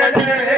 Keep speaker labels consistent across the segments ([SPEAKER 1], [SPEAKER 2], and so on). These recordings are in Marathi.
[SPEAKER 1] Hey.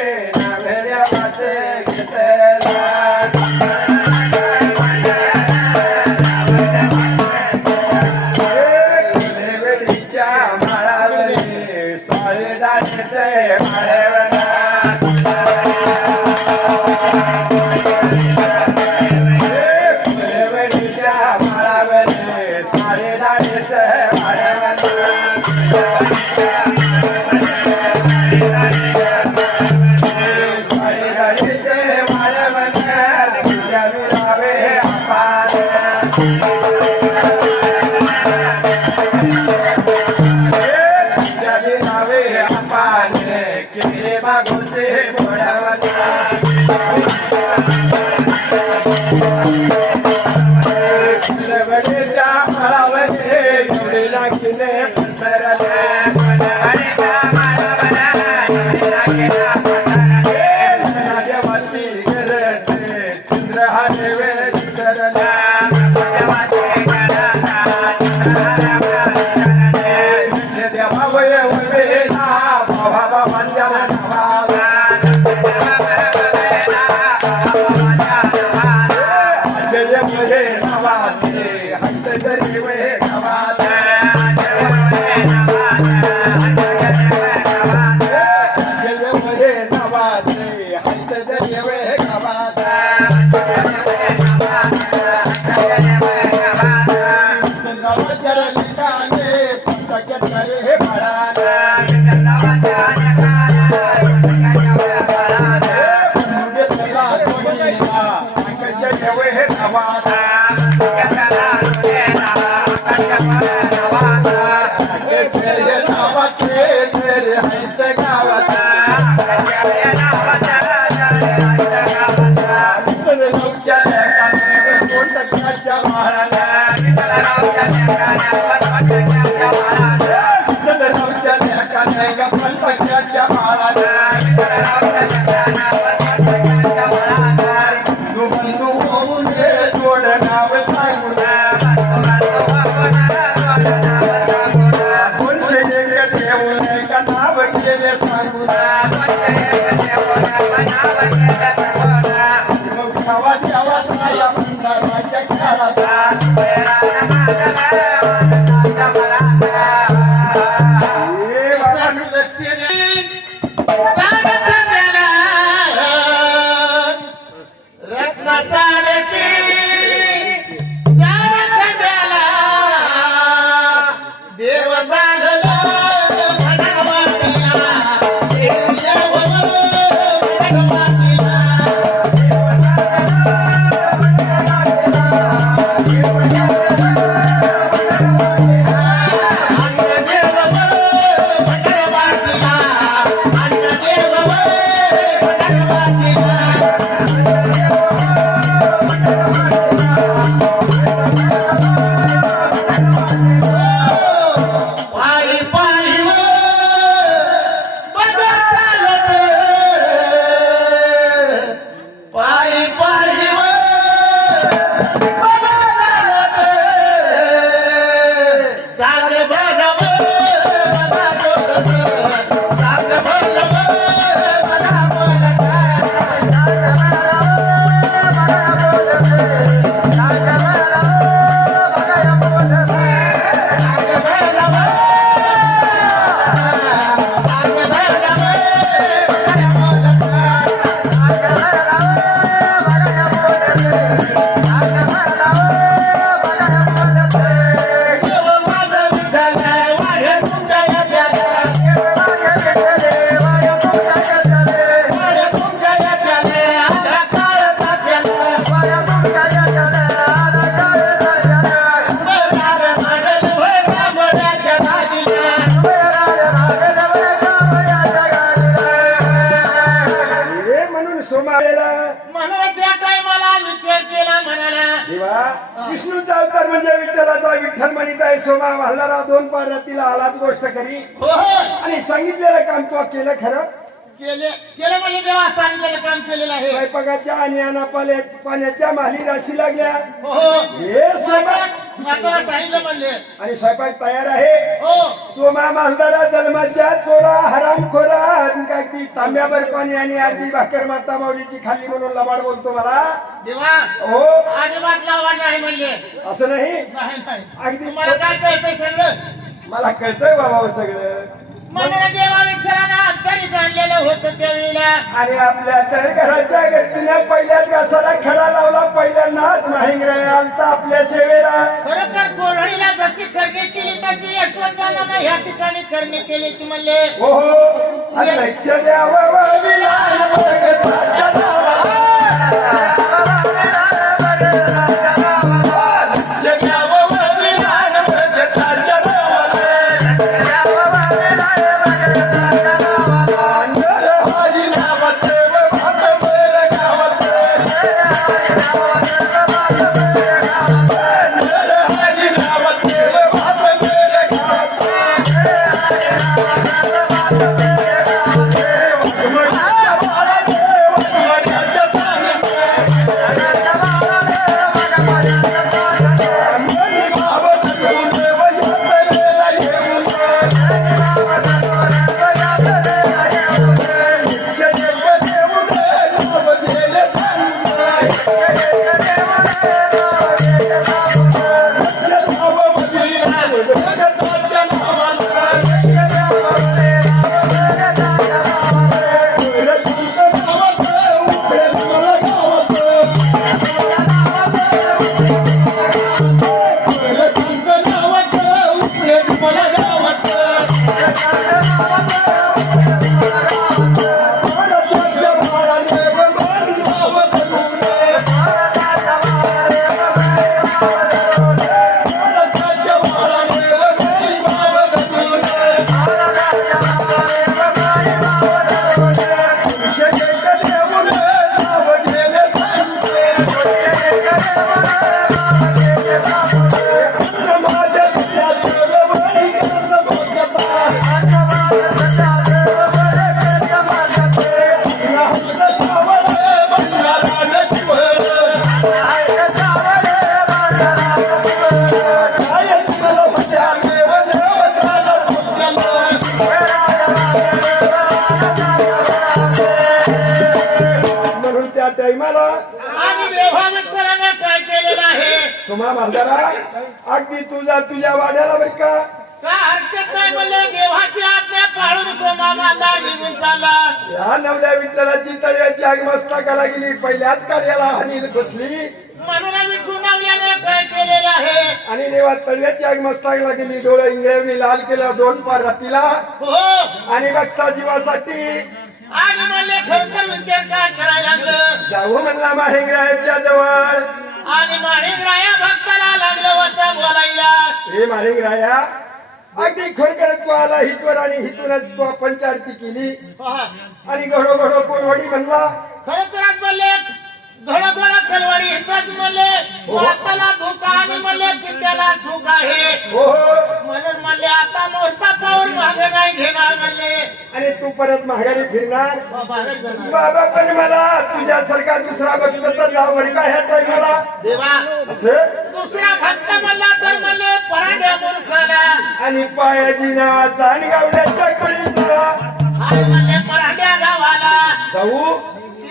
[SPEAKER 1] देवा. विष्णूचा अवतार म्हणजे विठ्ठलाचा विठ्ठल म्हणित आहे. सोमा हल्लारा दोन पार्वतीला आलात गोष्ट करी.
[SPEAKER 2] हो, हो.
[SPEAKER 1] आणि सांगितलेलं काम तो केलं खरं.
[SPEAKER 2] केले केलं म्हणजे देवा सांगितलेलं काम केलेलं आहे.
[SPEAKER 1] स्वयंपाकाच्या आणि आणा पाल्या- पाण्याच्या माली राशी लागल्या.
[SPEAKER 2] हो. हो
[SPEAKER 1] स्वयंपाक
[SPEAKER 2] म्हातारा सांगितलं म्हणले.
[SPEAKER 1] आणि स्वयंपाक तयार आहे.
[SPEAKER 2] हो.
[SPEAKER 1] सोमा मालदारा जन्माच्या चोरा हरामखोरा आणि काय ती तांब्याभर पाणी आणि अर्धी भाकर माता माऊलीची खाल्ली म्हणून लबाड बोलतो मला.
[SPEAKER 2] देवा
[SPEAKER 1] हो.
[SPEAKER 2] अजिबात लावा नाही म्हणले.
[SPEAKER 1] असं नाही?
[SPEAKER 2] नाही नाही.
[SPEAKER 1] अगदी
[SPEAKER 2] तुम्हाला काय कळतंय सगळं?
[SPEAKER 1] मला कळतंय बाबा सगळं.
[SPEAKER 2] म्हणून देवा विठ्ठलानं अंतरी आणलेलं होतं त्यावेळेला.
[SPEAKER 1] आणि आपल्या तर घराच्या गर्दीने पहिल्याच घासाला खडा लावला पहिल्यांदाच माहिंगराय आलता आपल्या सेवेला
[SPEAKER 2] खरोखर कोरडीला जशी करणी केली तशी यशवंतांना ह्या ठिकाणी करणी केली ती म्हणले.
[SPEAKER 1] हो हो आणि लक्ष द्यावं भगताच्या नावाला.
[SPEAKER 2] आणि देवा विठ्ठलानं काय केलेलं आहे?
[SPEAKER 1] सुमा म्हातारा अगदी तुझा तुझ्या वाड्याला बर का?
[SPEAKER 2] का हरकत नाही म्हणले देवाची आज्ञा पाळून सोमा माता निघून चालला.
[SPEAKER 1] या नवल्या विठ्ठलाची तळव्याची आग मस्तकाला गेली. पहिल्याच कार्याला हानी बसली.
[SPEAKER 2] म्हणून विठू नवल्यानं काय केलेलं आहे?
[SPEAKER 1] आणि देवा तळव्याची आग मस्तकाला गेली. डोळे इंगळवली लाल केलं दोन पार रातीला.
[SPEAKER 2] हो.
[SPEAKER 1] आणि बघता जीवासाठी
[SPEAKER 2] आणि म्हणले विचार
[SPEAKER 1] जाऊ म्हणला माहेंगरायाच्या जवळ.
[SPEAKER 2] आणि माणिकराया भक्ताला लागलं होतं बोलायला.
[SPEAKER 1] हे माहेंगराया अगदी खोडकर तू आला हितवर आणि हितूनच तू पंचारती केली. आणि घडो घडो कोणवडी म्हणला?
[SPEAKER 2] खरोखरच म्हणले घोडा घोडा खलवाडी इथंच म्हणले वाताला धोका आणि म्हणले की त्याला सुख आहे?
[SPEAKER 1] हो हो.
[SPEAKER 2] म्हणून म्हणले आता मोर्चा पाऊल मागे नाही घेणार म्हणले.
[SPEAKER 1] आणि तू परत माघारी फिरणार. बाबा पण मला तुझ्यासारखा दुसरा भक्त तर जाऊ बरं का ह्या टाइमाला
[SPEAKER 2] देवा.
[SPEAKER 1] असं?
[SPEAKER 2] दुसरा भक्त म्हणला तर म्हणले पराठ्या मूर्खाला
[SPEAKER 1] आणि पायाची नावाचा आणि गावड्याच्या कळीचा.
[SPEAKER 2] आणि म्हणले पराठ्या गावाला.
[SPEAKER 1] जाऊ.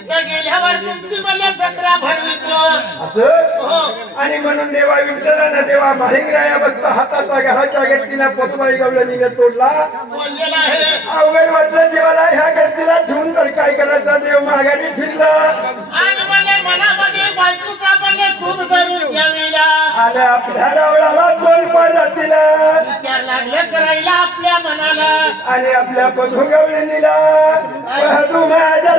[SPEAKER 2] तिथे गेल्यावर तुमची म्हणले जत्रा भरवितो
[SPEAKER 1] असं?
[SPEAKER 2] हो.
[SPEAKER 1] आणि म्हणून देवा विठ्ठलानं देवा माहिंगराया भक्त हाताचा घराच्या गर्दीनं पोतबाई गवळणीने तोडला.
[SPEAKER 2] बोललेला आहे.
[SPEAKER 1] अवघड वाटलं देवाला ह्या गर्दीला ठेवून तर काय करायचा? देव माघारी फिरला.
[SPEAKER 2] आणि म्हणले मनामध्ये बायकोचा म्हणले दूध धरून त्यावेळेला
[SPEAKER 1] आल्या आपल्या रावळाला दोन पार रातीला
[SPEAKER 2] विचार लागले करायला आपल्या मनाला.
[SPEAKER 1] आणि आपल्या पधू गवळणीला पहदू माझ्या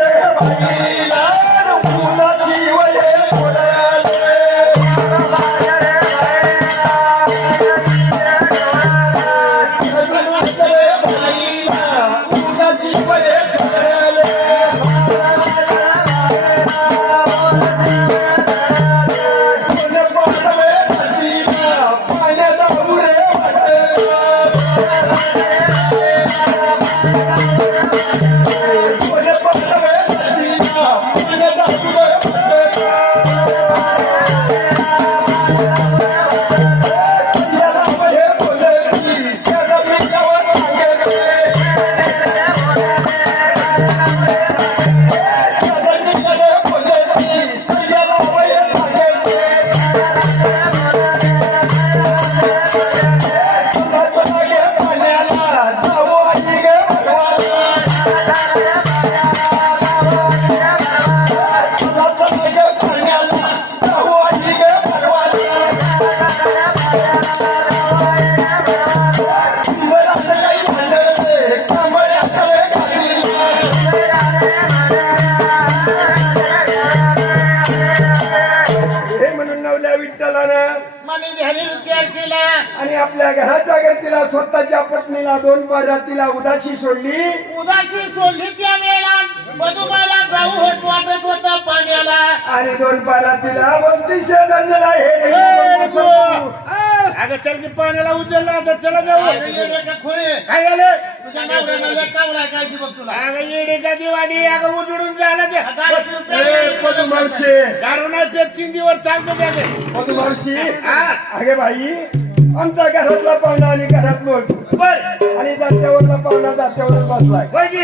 [SPEAKER 1] आपल्या घराच्या तिला स्वतःच्या पत्नीला दोन पाऱ्या तिला उदाशी सोडली.
[SPEAKER 2] उदासी सोडली त्या वेळेला. मधुबाईला जाऊ होत वाटत होता पाण्याला.
[SPEAKER 1] आणि दोन पाऱ्या तिला वस्ती शेजारला हे
[SPEAKER 3] अगं चल की पाण्याला उचलला आता चला जाऊ.
[SPEAKER 2] खोळे?
[SPEAKER 3] काय झालं?
[SPEAKER 2] तुझ्या काय तुला?
[SPEAKER 3] अगं येडेचा दिवाणी? अगं उजळून झाला ते चालतो त्याचे
[SPEAKER 1] अगे बाई आमचा घरातला पाहुणा आणि घरात
[SPEAKER 3] बर.
[SPEAKER 1] आणि जात्यावरला पाहुणा जात्यावर बसलाय. अगे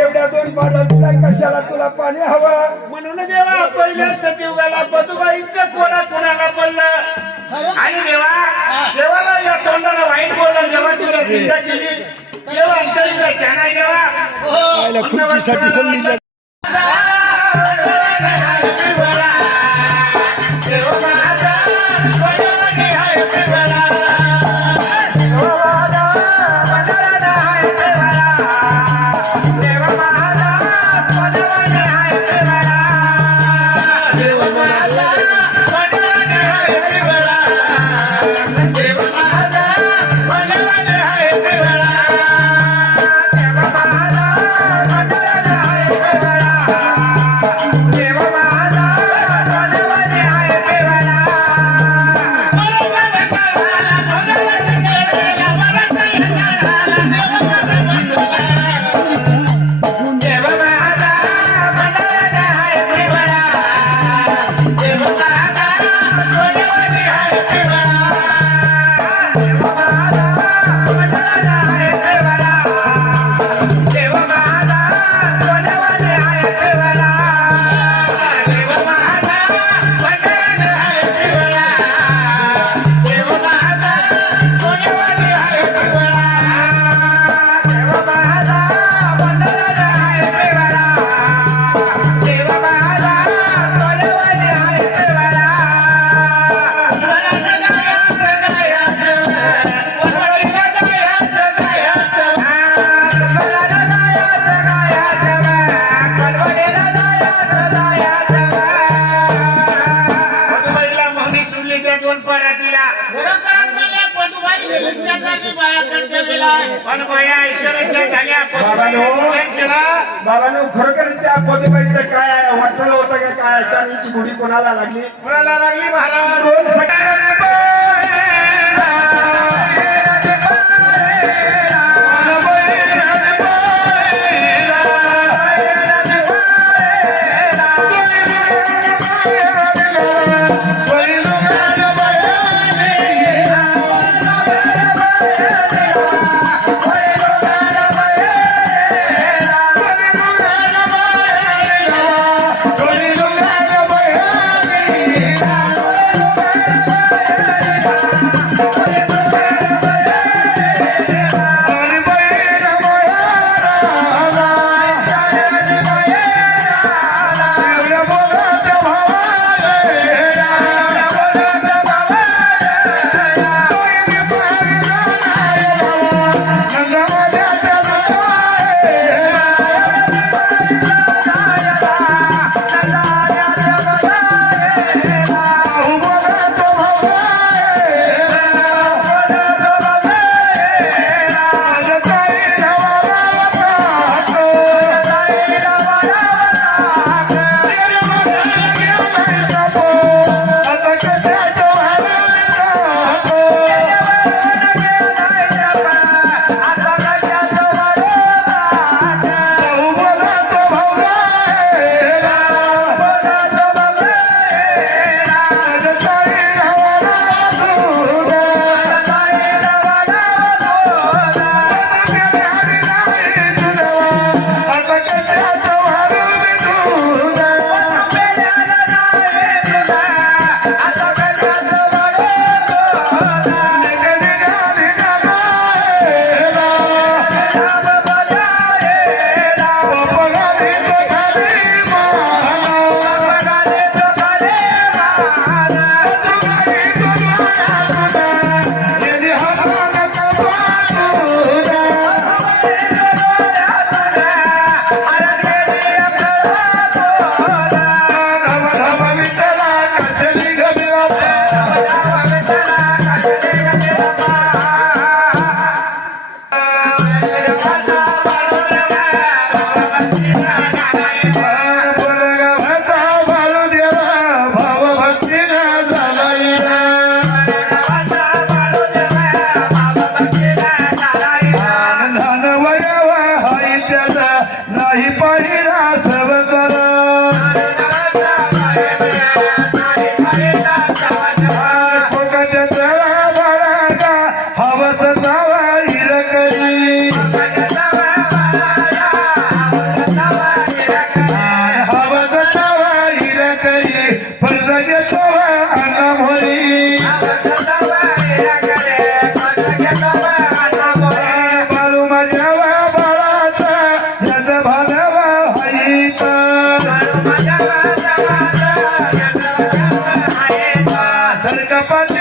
[SPEAKER 1] एवढ्या दोन पाऱ्या तिला कशाला तुला पाणी हवं?
[SPEAKER 3] म्हणून देवा पहिल्या सतयुगाला पदुबाईंचं कोणा कोणाला पडलं आणि देवा देवाला या तोंडाला वाईट बोललं देवा तुला चिंता केली. देवा आमच्या शाणा देवा.
[SPEAKER 1] खुर्चीसाठी संधी
[SPEAKER 3] पण झाल्या
[SPEAKER 1] बाबांनो.
[SPEAKER 3] पदुबाईने केला
[SPEAKER 1] बाबांनो खरोखर त्या पदुबाईचं काय वाटलं होतं का काय? कानीची गुढी कोणाला लागली?
[SPEAKER 3] कोणाला लागली महाराज?
[SPEAKER 1] दोन सकाळ? Sarkapan